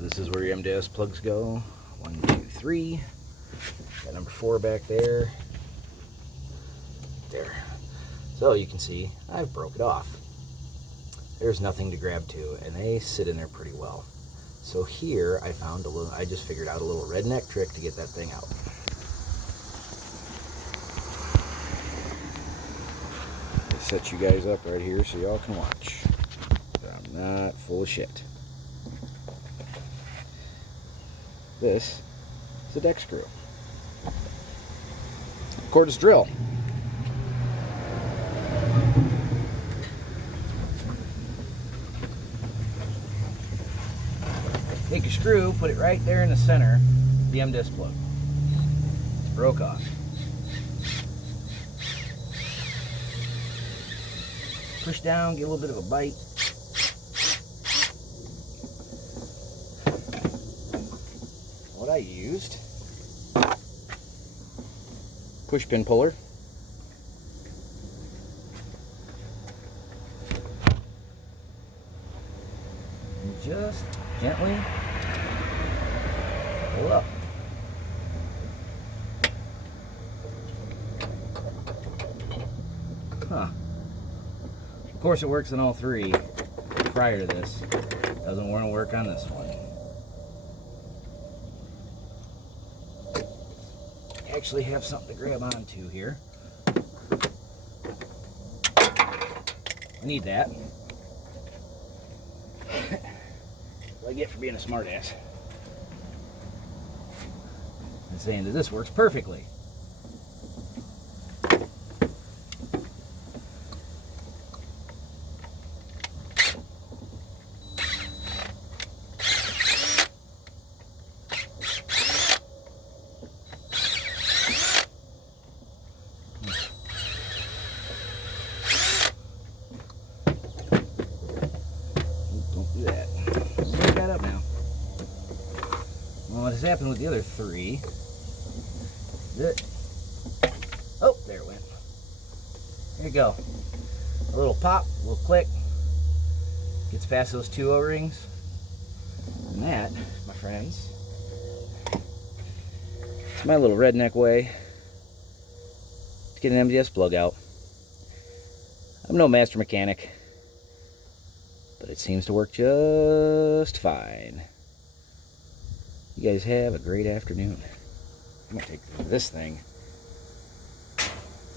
So this is where your MDS plugs go. 1, 2, 3. Got number 4 back there. There. So you can see I've broke it off. There's nothing to grab to, and they sit in there pretty well. So here I found I just figured out a little redneck trick to get that thing out. I'll set you guys up right here so y'all can watch. I'm not full of shit. This is a deck screw. Cordless drill. Take your screw, put it right there in the center of the MDS plug. It's broke off. Push down, get a little bit of a bite. What I used, push pin puller. And just gently pull up. Huh. Of course it works on all 3 prior to this. Doesn't want to work on this one. Actually have something to grab onto here. I need that. What I get for being a smartass. And saying that this works perfectly. Don't do that. Break that up now. Well, what has happened with the other 3? Oh, there it went. There you go. A little pop, a little click. Gets past those 2 O-rings. And that, my friends, is my little redneck way to get an MDS plug out. I'm no master mechanic, but it seems to work just fine. You guys have a great afternoon. I'm going to take this thing,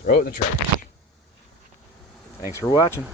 throw it in the trash. Thanks for watching.